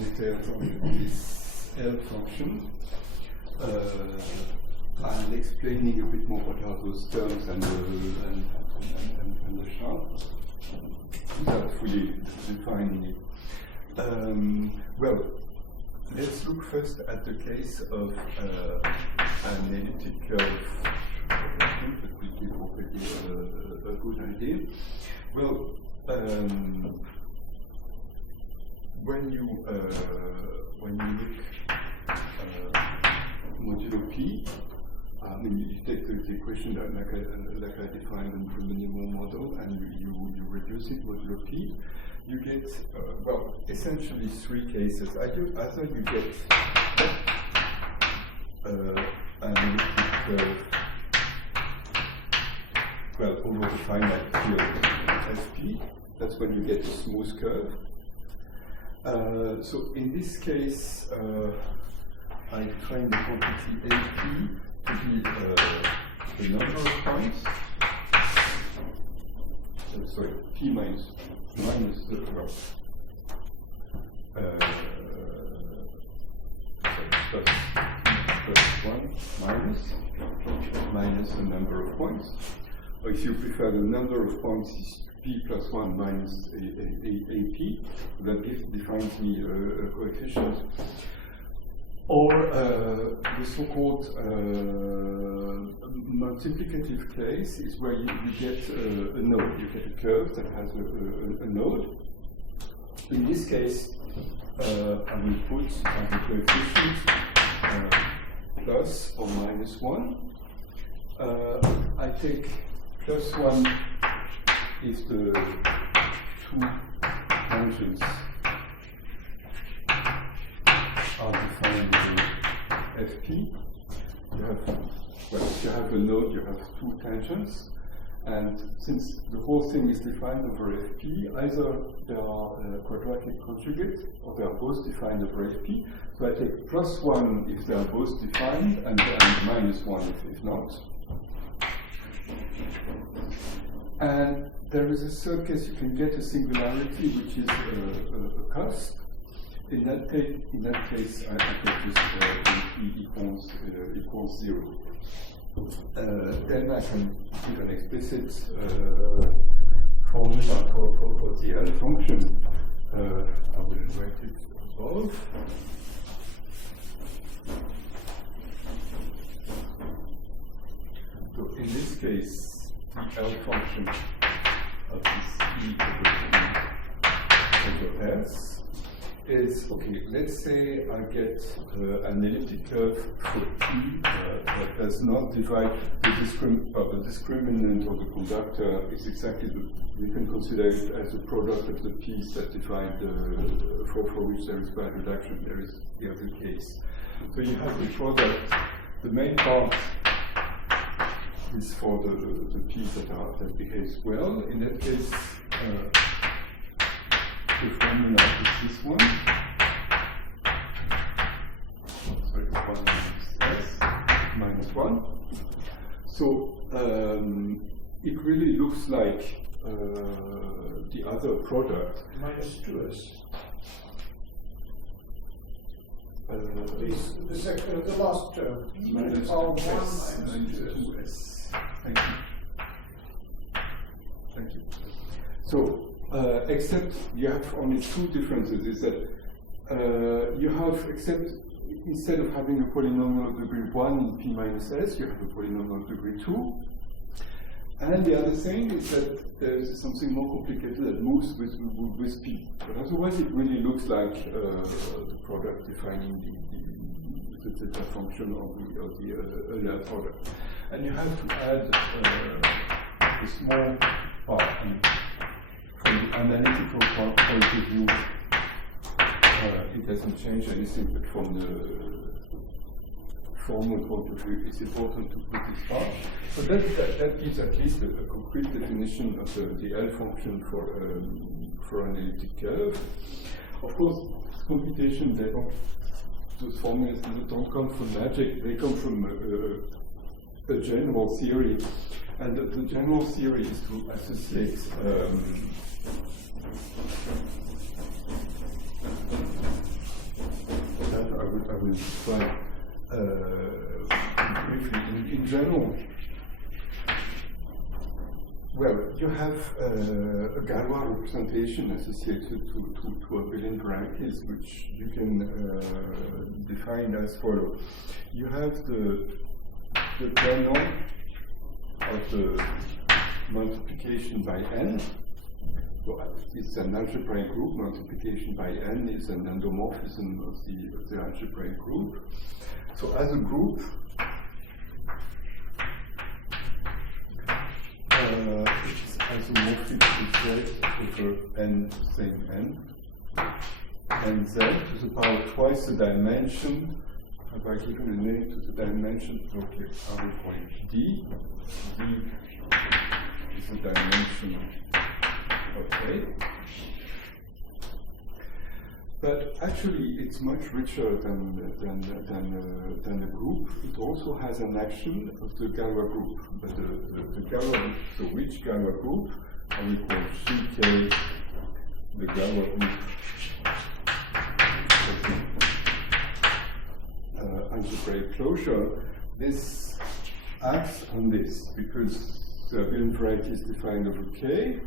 details on this L function. And explaining a bit more what are those terms and the sharp, without fully defining it. Well, let's look first at the case of an elliptic curve. That will give already a good idea. Well, when you look modulo P, I mean, you take the equation like I defined in the minimal model, and you reduce it modulo P, you get well, essentially three cases. Either you get an elliptic curve, well, over the finite field Fp. That's when you get a smooth curve. So in this case, I define the quantity AP to be the number of points. Sorry, P minus the plus 1 minus the number of points. Or if you prefer, the number of points is P plus 1 minus AP. That defines me a coefficient. Or the so-called multiplicative case is where you get a node. You get a curve that has a node. In this case, I will put as the coefficient plus or minus 1. I take plus 1 if the two tangents are defined in Fp. You have, well, if you have a node, you have two tangents, and since the whole thing is defined over Fp, either they are quadratic conjugate or they are both defined over Fp. So I take plus 1 if they are both defined, and minus 1 if not. And there is a third case. You can get a singularity, which is a cusp. In that case, I get this E equals 0. Then I can give an explicit formula for the L function. I will write it above. So in this case, the L function of this E over S is, okay, let's say I get an elliptic curve for T that does not divide the discriminant or the conductor is exactly we can consider it as a product of the P's that divide for which there is band reduction. There is the other case. So you have the product, the main part is for the P's that behaves well. In that case, the formula is this one. Sorry, 1 minus S minus 1. So it really looks like the other product. Minus 2S. The last term. Minus 2S. Thank you. Thank you. So, except you have only two differences, is that you have, except instead of having a polynomial of degree 1 in P minus S, you have a polynomial of degree 2. And the other thing is that there is something more complicated that moves with P. But otherwise, it really looks like the product defining the zeta function of the earlier product. And you have to add a small part. And from the analytical point of view, it doesn't change anything, but from the formal point of view, it's important to put this part. So that gives at least a concrete definition of the L function for an elliptic curve. Of course, computation, those formulas don't come from magic, they come from a general theory. And the general theory is to associate will describe briefly. In general, well, you have a Galois representation associated to abelian varieties, which you can define as follows. You have the kernel of the multiplication by n. So it's an algebraic group. Multiplication by n is an endomorphism of the algebraic group. So as a group, it's isomorphic to z over n same n, and z to the power twice the dimension. Have I given a name to the dimension? Okay, I will call it d. D is the dimension of A. But actually, it's much richer than a group. It also has an action of the Galois group. But the Galois, so which Galois group? I will call CK the Galois group. Algebraic closure. This acts on this because the abelian variety is defined over K,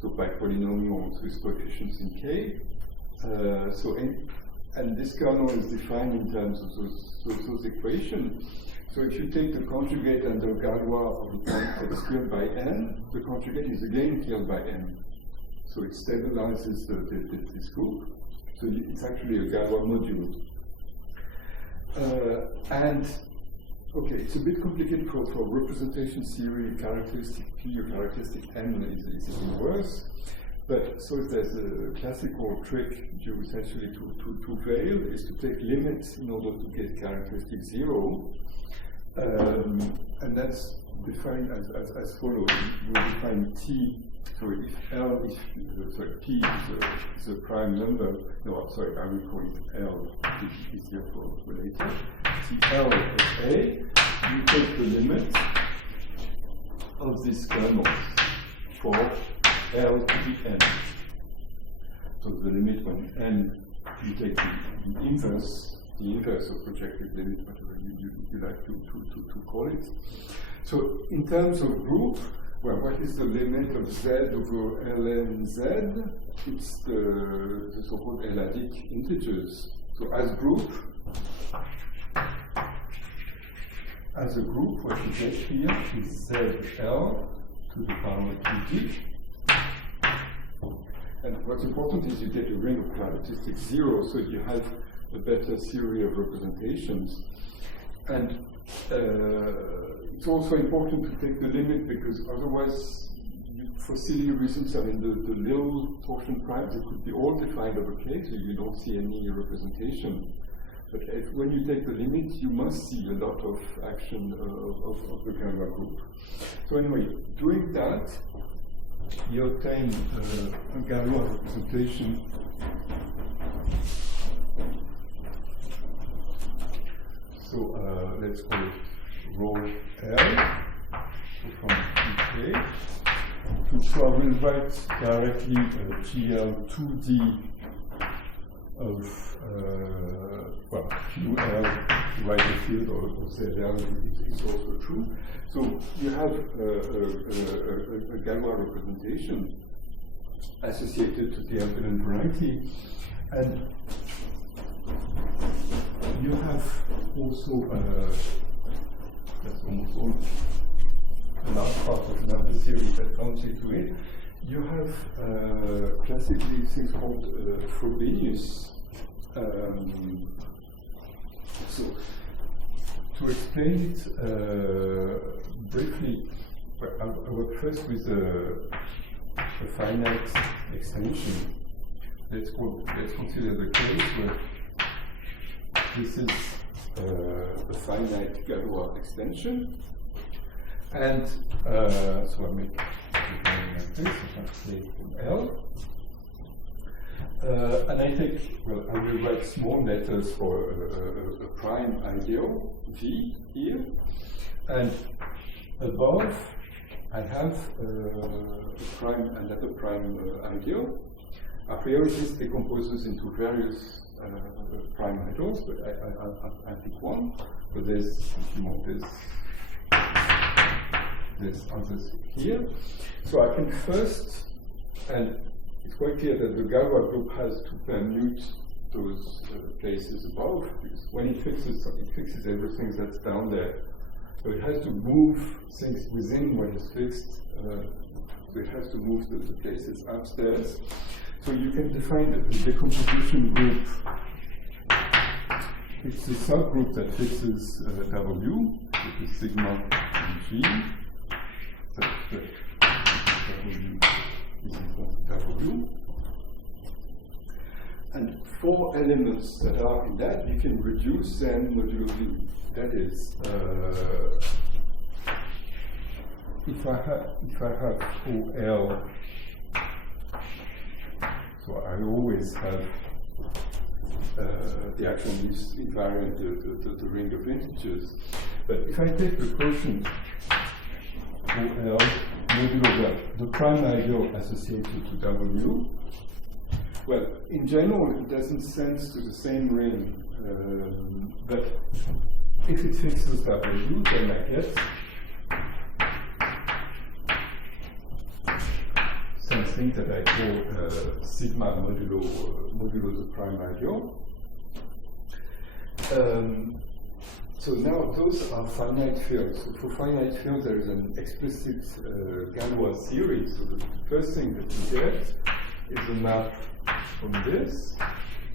so by polynomials with coefficients in K. And this kernel is defined in terms of those equations. So if you take the conjugate and the Galois of the point that's cleared by n, the conjugate is again cleared by n. So it stabilizes this group. So it's actually a Galois module. And okay, it's a bit complicated for representation theory. Characteristic P or characteristic M is even worse. But so there's a classical trick you essentially to veil is to take limits in order to get characteristic 0. And that's defined as follows. You define T. So if L is P is a prime number. No, sorry, I will call it L. It's easier for later. L is A. You take the limit of this kernel for L to the n. So the limit when n, you take the inverse of projective limit, whatever you like to call it. So in terms of group, well, what is the limit of z over ln z? It's the so-called L-adic integers. So as a group, what you get here is zl to the power 2d. And what's important is you get a ring of characteristic 0, so you have a better theory of representations. And it's also important to take the limit because otherwise, for silly reasons, I mean, the little portion primes, they could be all defined over K, so you don't see any representation. But when you take the limit, you must see a lot of action of the Galois group. So anyway, doing that, you obtain a Galois representation so let's call it rho L, so from PK. So I will write directly GL 2D of well, QL to write the field or ZL is also true. So you have a Galois representation associated to the abelian variety, and you have also that's almost all a large part of another theory that comes into it. You have classically things called Frobenius. So to explain it briefly, I work first with a finite extension. Let's consider the case where this is a finite Galois extension, and so I make it like this. I translate from L. And I take, well, I will write small letters for a prime ideal, V, here. And above, I have another prime ideal. a priori this decomposes into various prime hydros, but I pick one. But there's others here. So I can first, and it's quite clear that the Galois group has to permute those places above, because when it fixes everything that's down there. So it has to move things within what is fixed. So it has to move the places upstairs. So you can define the decomposition group. It's the subgroup that fixes W, which is sigma and G. Such that W is equal to W. And for elements that are in that, you can reduce them modulo V. That is, if I have OL, so I always have the action is invariant the ring of integers. But if I take the quotient OL modulo the prime ideal associated to W, well, in general, it doesn't sense to the same ring, but if it fixes W, then I get something that I call sigma modulo the prime ideal. So now those are finite fields. So for finite fields, there is an explicit Galois series. So the first thing that you get is a map from this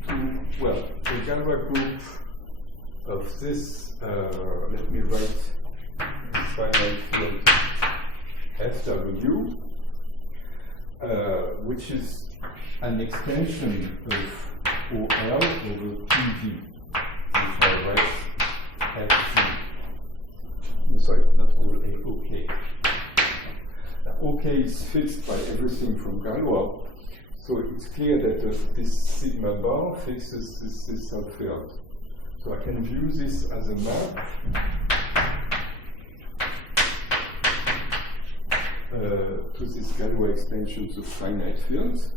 to, well, the Galois group of this, let me write this finite field FW, which is an extension of OL over PV, which I write FC. Sorry, not OLA, OK. Now, OK is fixed by everything from Galois. So it's clear that this sigma bar fixes this subfield. So I can view this as a map to these Galois extensions of finite fields.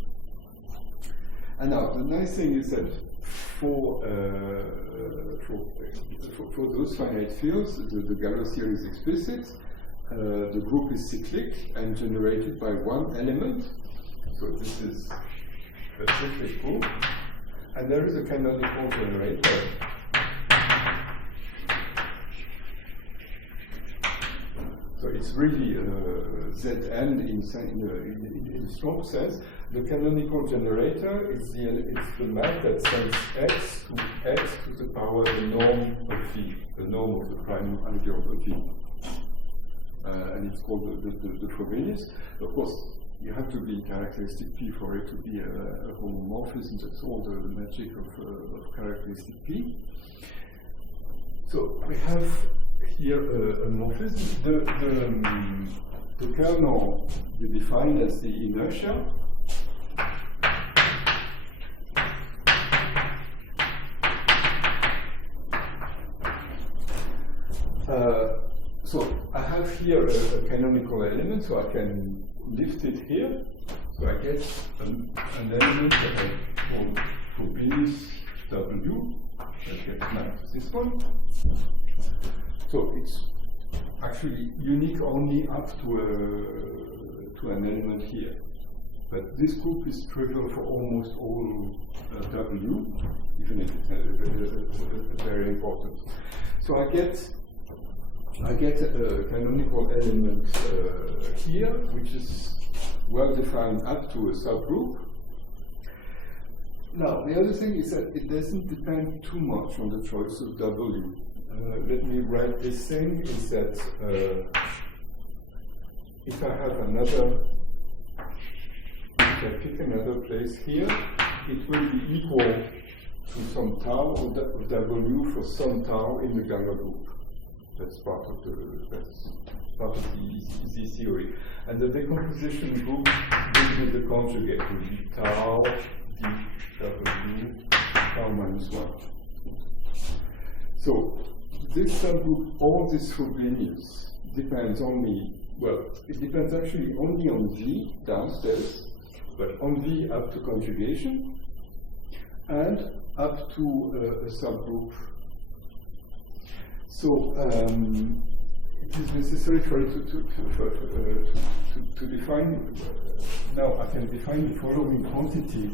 And now the nice thing is that for those finite fields, the Galois series is explicit. The group is cyclic and generated by one element. So this is a cyclic group, and there is a canonical generator. So it's really Zn in strong sense. The canonical generator is the map that sends x to the power the norm of V, the norm of the prime ideal of V, and it's called the Frobenius. Of course, you have to be characteristic P for it to be a homomorphism. That's all the magic of characteristic P. So we have here a morphism. The kernel you define as the inertia. So I have here a canonical element, so I can lift it here. So I get an element that I call Frobenius W that gets mapped to this one. So it's actually unique only up to an element here. But this group is trivial for almost all W, even if it's very important. So I get a canonical element here, which is well defined up to a subgroup. Now, the other thing is that it doesn't depend too much on the choice of W. Let me write this thing, is that if I have another, if I pick another place here, it will be equal to some tau of W for some tau in the Galois group. That's part of the easy theory. And the decomposition group will be the conjugate, will be tau dW tau minus 1. So this subgroup, all this Frobenius, depends only, well, it depends actually only on V downstairs, but only up to conjugation and up to a subgroup. So it is necessary for it to define. Now I can define the following quantity.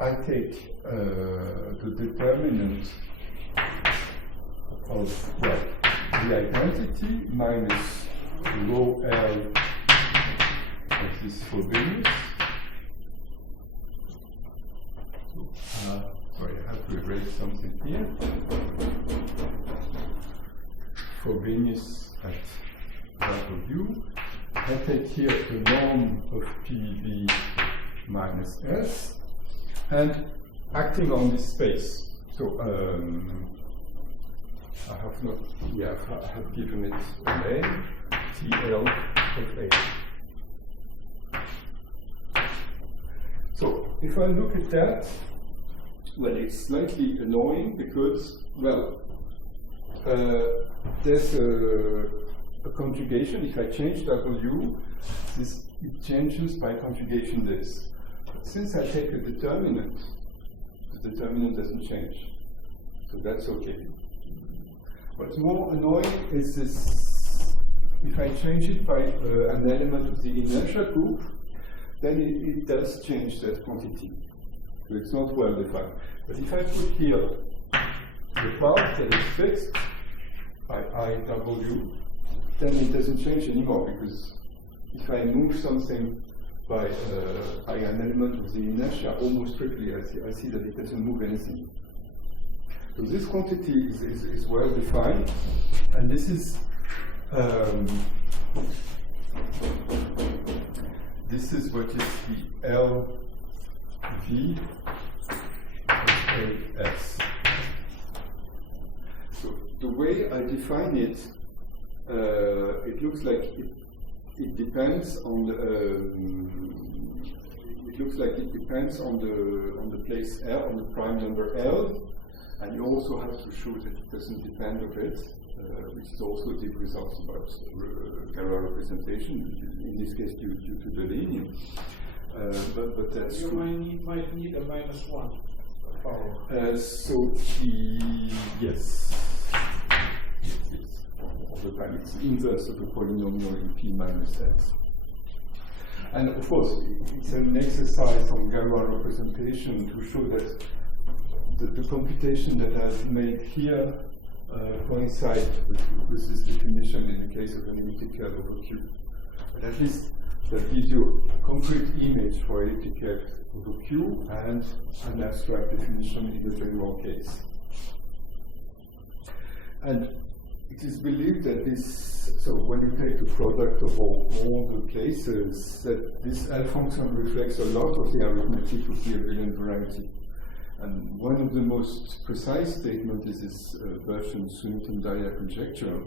I take the determinant of, well, the identity minus rho L of this Frobenius. Sorry, I have to erase something here. Frobenius at W. I take here the norm of PV minus S, and acting on this space. So I have not, yeah, I have given it a name, TL of A. So if I look at that, well, it's slightly annoying because, well, there's a conjugation. If I change W, it changes by conjugation this. But since I take a determinant, the determinant doesn't change. So that's okay. What's more annoying is this, if I change it by an element of the inertia group, then it does change that quantity. So it's not well defined. But if I put here the part that is fixed by IW, then it doesn't change anymore, because if I move something by an element of the inertia almost strictly, I see that it doesn't move anything. So this quantity is well defined, and this is what is the LV of AS. So the way I define it, it looks like it depends on the place L, on the prime number L, and you also have to show that it doesn't depend on it, which is also the result about Galois representation, in this case due to the linear. But that's you might need a -1 power. So yes. All the time it's the inverse of the polynomial in P minus S. And of course, it's an exercise on Galois representation to show that the computation that I've made here coincides with this definition in the case of an elliptic curve over Q. But at least that gives you a concrete image for elliptic curve over Q and an abstract definition in the general case. And it is believed that this, so when you take the product of all the places, that this L function reflects a lot of the arithmetic of the abelian variety. And one of the most precise statements is this version Suniten-Daya conjecture,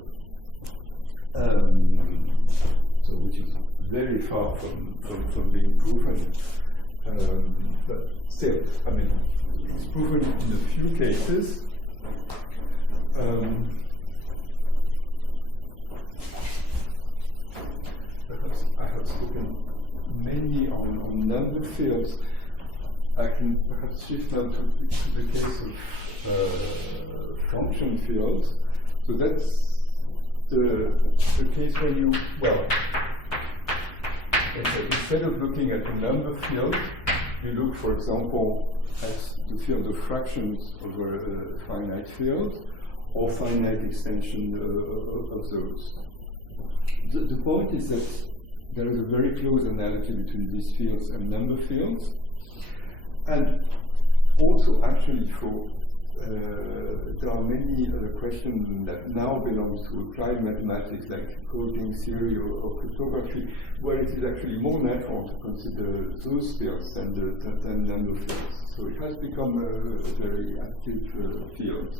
so which is very far from being proven. But still, I mean, it's proven in a few cases. I have spoken mainly on number fields. I can perhaps shift now to the case of function fields. So that's the case where you, well, instead of looking at a number field, you look, for example, at the field of fractions over a finite field, or finite extension of those. The point is that there is a very close analogy between these fields and number fields. And also, actually, there are many questions that now belong to applied mathematics, like coding theory or cryptography, where it is actually more natural to consider those fields than number fields. So it has become a very active field.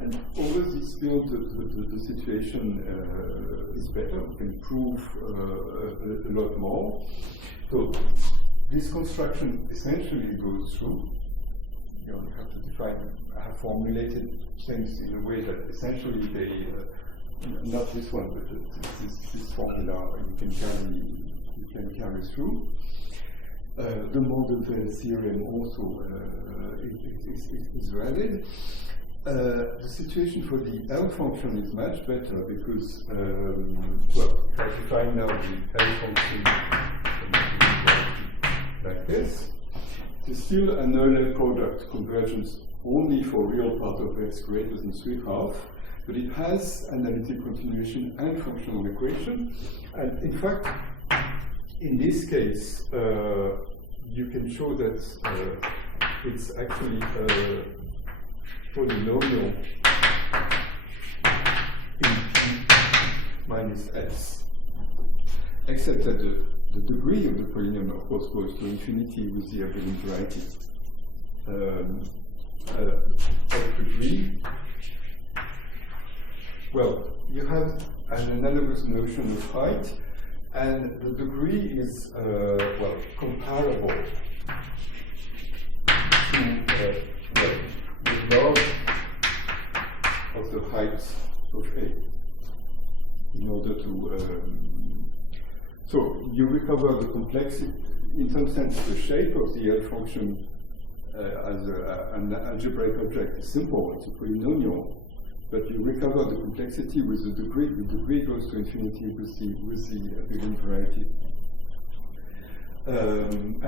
And over this field, the situation is better. We can prove a lot more. So this construction essentially goes through. You only have to define. I have formulated things in a way that essentially not this one, but this formula you can carry through. The Mont-de-Venne theorem also is valid. The situation for the L function is much better because, well, if I define now the L function like this, there's still an Euler product convergence only for real part of S greater than 3/2, but it has analytic continuation and functional equation. And in fact, in this case, you can show that it's actually a polynomial in P minus S, except that the degree of the polynomial, of course, goes to infinity with the abelian variety. Of degree, well, you have an analogous notion of height, and the degree is, well, comparable to the log of the height of A in order to, so you recover the complexity, in some sense the shape of the L function as an algebraic object is simple, it's a polynomial, but you recover the complexity with the degree. The degree goes to infinity with the abelian variety. And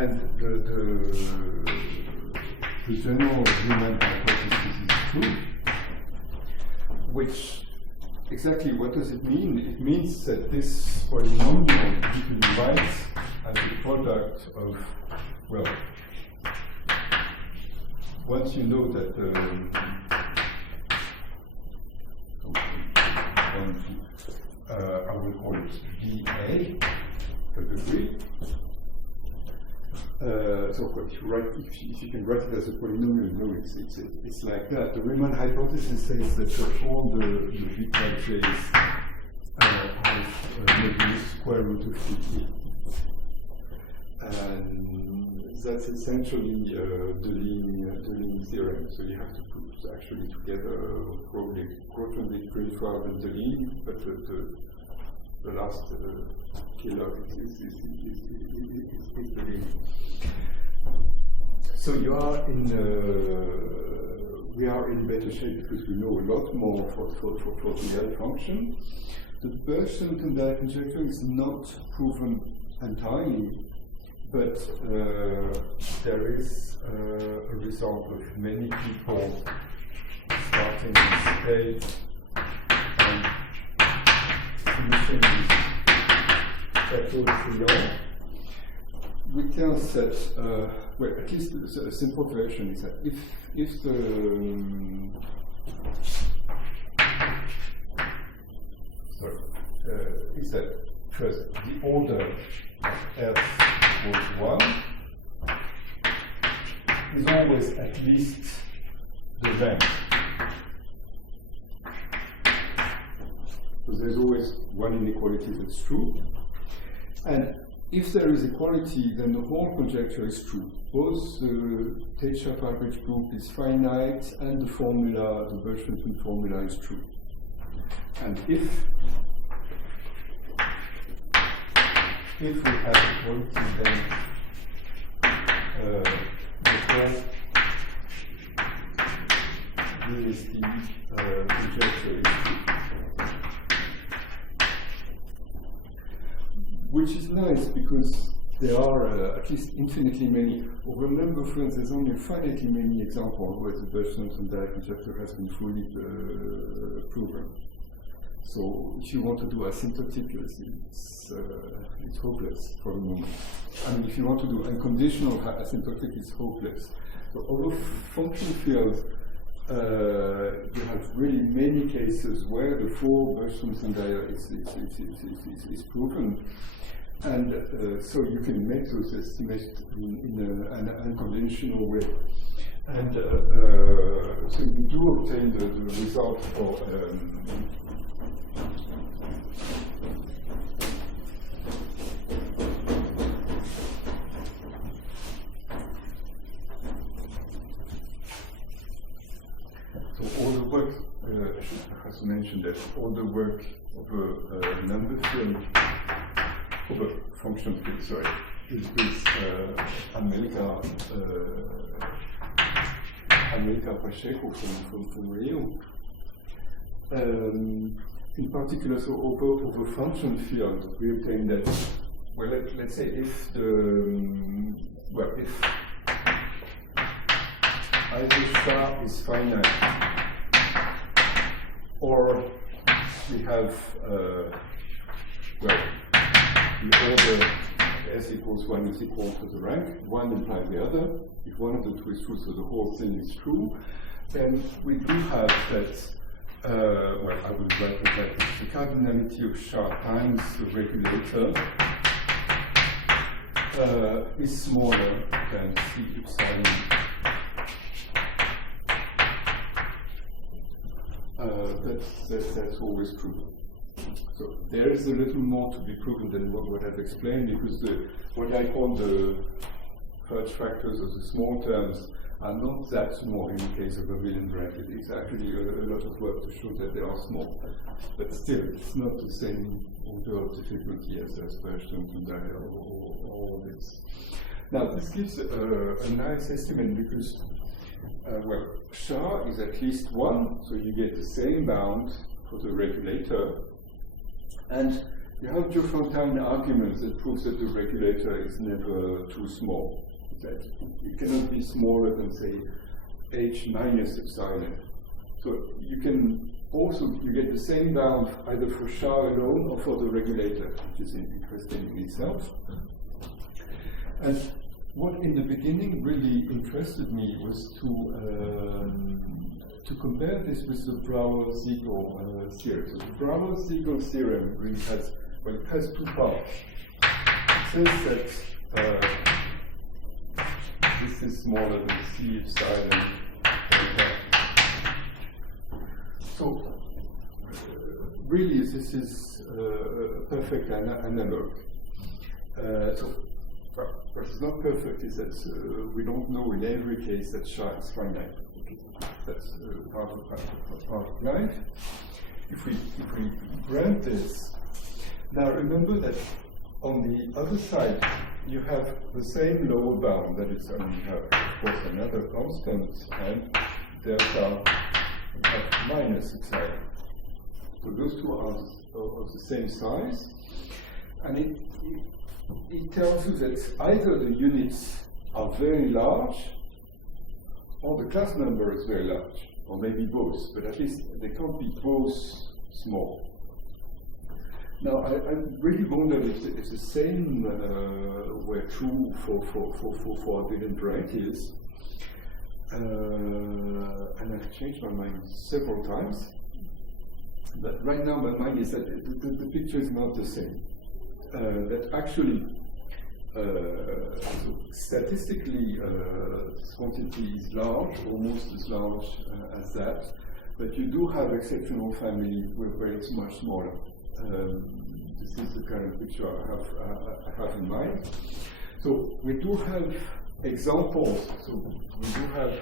the general Riemann hypothesis is true, which exactly what does it mean? It means that this polynomial you can write as a product of, well, once you know that I will call it dA, the degree. So if you can write it as a polynomial, no, it's like that. The Riemann hypothesis says that all the Vital J's have maybe square root of 50. And that's essentially the Deligne theorem. So you have to put actually together probably Grothendieck, Grünfeld, and Deligne, but the last killer is Deligne. So you are we are in better shape because we know a lot more for the L function. The Birch-Sutton-Dye conjecture is not proven entirely, but there is a result of many people starting with state and finishing with Chateau-Triant, which tells that, well, at least a simple version is that if the is that first the order of F equals 1 is always at least the rank. So there's always one inequality that's true. And if there is equality, then the whole conjecture is true. Both the Tate-Sharp average group is finite and the formula, the Birch-Sutton formula, is true. And if we have equality, then the whole DSD conjecture is true. Which is nice because there are at least infinitely many. Over a number of friends, there's only finitely many examples where the Birch-Sutton-Dye conjecture has been fully proven. So if you want to do asymptotic, it's hopeless for the moment. I mean, if you want to do unconditional asymptotic, it's hopeless. So although function fields, you have really many cases where the full Birch-Sutton-Dye is proven. And so you can make those estimates in an unconventional way. And so you do obtain the result for so all the work also mentioned that all the work of a number field, of a function field, sorry, is with America Pacheco from Rio. In particular, so over function field, we obtain that, well, let's say if if either SHA is finite, or we have, the order S equals 1 is equal to the rank, one implies the other. If one of the two is true, so the whole thing is true, then we do have that, well, I will write it like this. The cardinality of SHA times the regulator is smaller than C epsilon. That's always true. So there is a little more to be proven than what I've explained, because what I call the Hertz factors or the small terms are not that small in the case of a Willen bracket. It's actually a lot of work to show that they are small. But still, it's not the same order of difficulty as Bergström and Dyer or all this. Now, this gives a nice estimate because well, SHA is at least 1, so you get the same bound for the regulator. And you have DIOPHANTINE arguments that proves that the regulator is never too small. That it cannot be smaller than, say, h minus epsilon. So you can also, you get the same bound either for SHA alone or for the regulator, which is interesting in itself. And what in the beginning really interested me was to compare this with the Brouwer-Siegel theorem. So the Brouwer-Siegel theorem really has, well, it has two parts. It says that this is smaller than C epsilon. So really, this is a perfect analog. Well, what is not perfect is that we don't know in every case that SHA is finite. Okay. That's part of life. If we grant this, now remember that on the other side you have the same lower bound, that is, you have of course another constant and delta of minus epsilon. So those two are of the same size, and it tells you that either the units are very large or the class number is very large, or maybe both, but at least they can't be both small. Now, I really wonder if the same were true for different varieties, and I've changed my mind several times, but right now my mind is that the picture is not the same. That actually, statistically, this quantity is large, almost as large as that, but you do have exceptional family where it's much smaller. This is the kind of picture I have in mind. So we do have examples. So we do have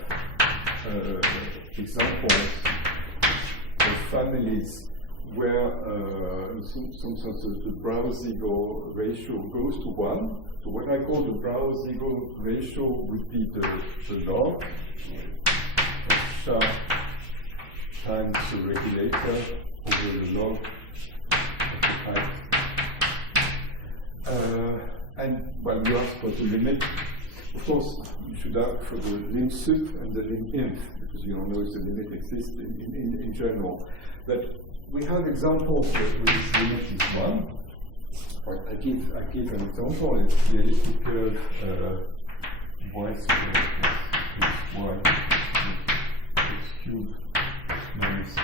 examples of families where sometimes the Brouwer-Siegel ratio goes to 1. So what I call the Brouwer-Siegel ratio would be the log of SHA times the regulator over the log of the height. And well, you ask for the limit. Of course, you should ask for the lim sup and the lim inf, because you don't know if the limit exists in general. But we have examples where this limit is 1. I give an example. It's the elliptic curve y squared plus y x cubed minus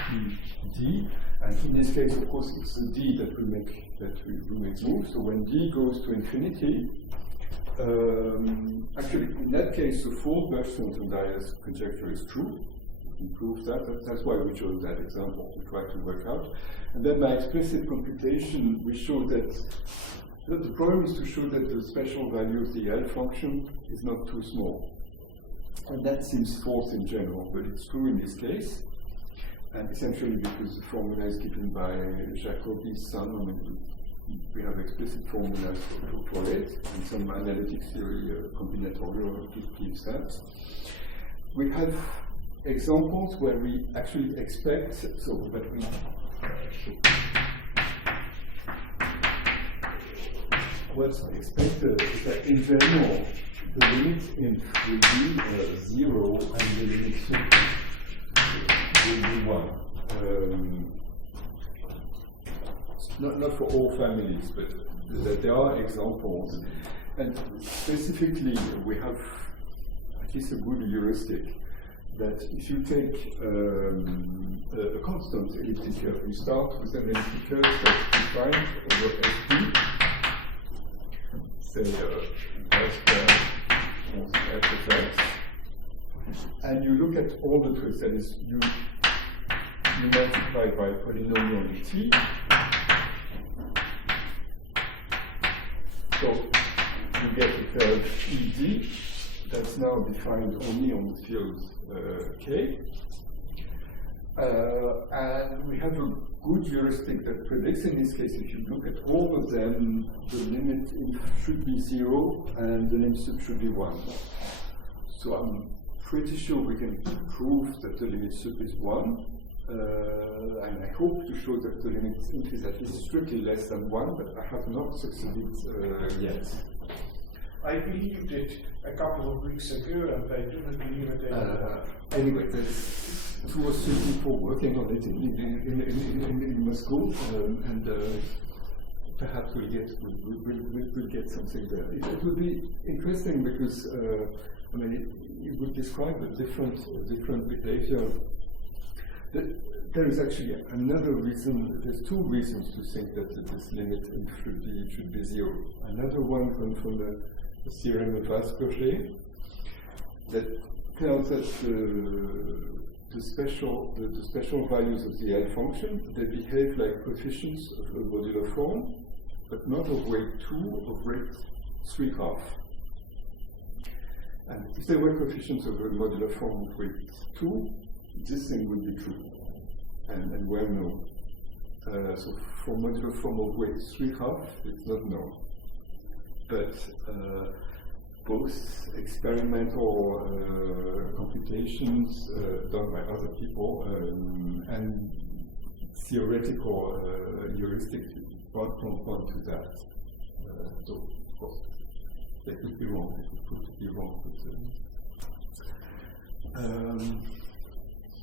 d. And in this case, of course, it's the d that we make move. So when d goes to infinity, actually, in that case, the full Bergström-Dyer's conjecture is true. We prove that. That's why we chose that example to try to work out. And then by explicit computation, we show that the problem is to show that the special value of the L function is not too small. And that seems false in general, but it's true in this case. And essentially because the formula is given by Jacobi's son, I mean, we have explicit formulas for it, and some analytic theory combinatorial gives that. We have examples where we actually expect, what's expected is that in general, the limit in will be 0 and the limit will be 1. Not for all families, but there are examples. And specifically, we have at least a good heuristic that if you take a constant elliptic curve, you start with an elliptic curve that's defined over Fp, say f of x, and you look at all the twists, that is, you multiply by polynomial t. So you get a curve ED that's now defined only on the field K. And we have a good heuristic that predicts, in this case, if you look at all of them, the limit should be 0 and the limit should be 1. So I'm pretty sure we can prove that the limit sub is 1. And I hope to show that the limit is at least strictly less than 1, but I have not succeeded yet. I believed it a couple of weeks ago, and I didn't believe it anymore. Anyway, there's 2 or 3 people working on it in Moscow, and perhaps we'll get something there. It will be interesting because I mean it would describe a different behavior. There is actually another reason. There's 2 reasons to think that this limit should be 0. Another one comes from the theorem of Asperger that tells us the special values of the L function, they behave like coefficients of a modular form, but not of weight 2, of weight 3/2. And if they were coefficients of a modular form of weight 2, this thing would be true and well known. So for modular form of weight 3/2, it's not known. But both experimental computations done by other people and theoretical heuristics point to that. So, of course, they could be wrong, they could prove to be wrong.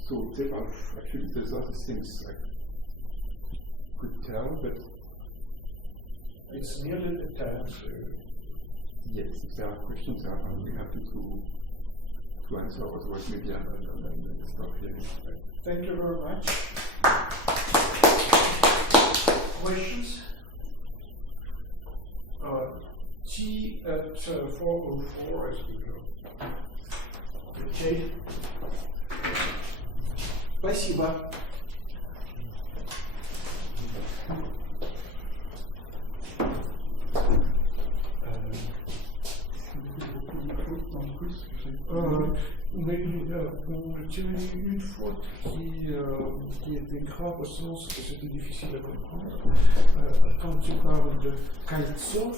So actually, there's other things I could tell, but it's nearly the time. Yes, if there are questions, I'll be happy to answer. Otherwise, maybe I'll stop here. Thank you very much. Questions? T at 4:04 as we go. Okay. Спасибо. Mais on tient une faute qui était grave au sens que c'était difficile à comprendre. Quand tu parles de calcio,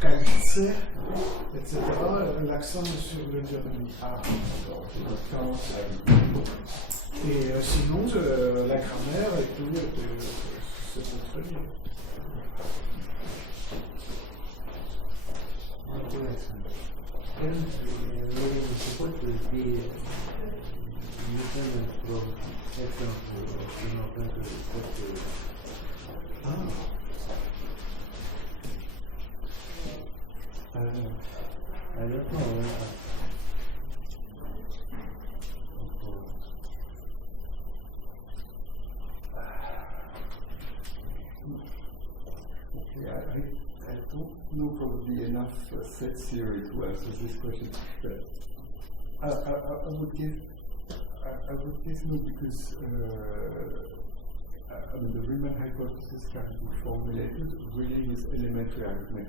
calcer, etc., l'accent est sur le dernier. Et sinon, la grammaire et tout, c'est très bien. Supposed to be independent from example I don't know. I don't know probably enough set theory to answer this question. I would guess no, because I mean, the Riemann hypothesis can be formulated really with elementary arithmetic.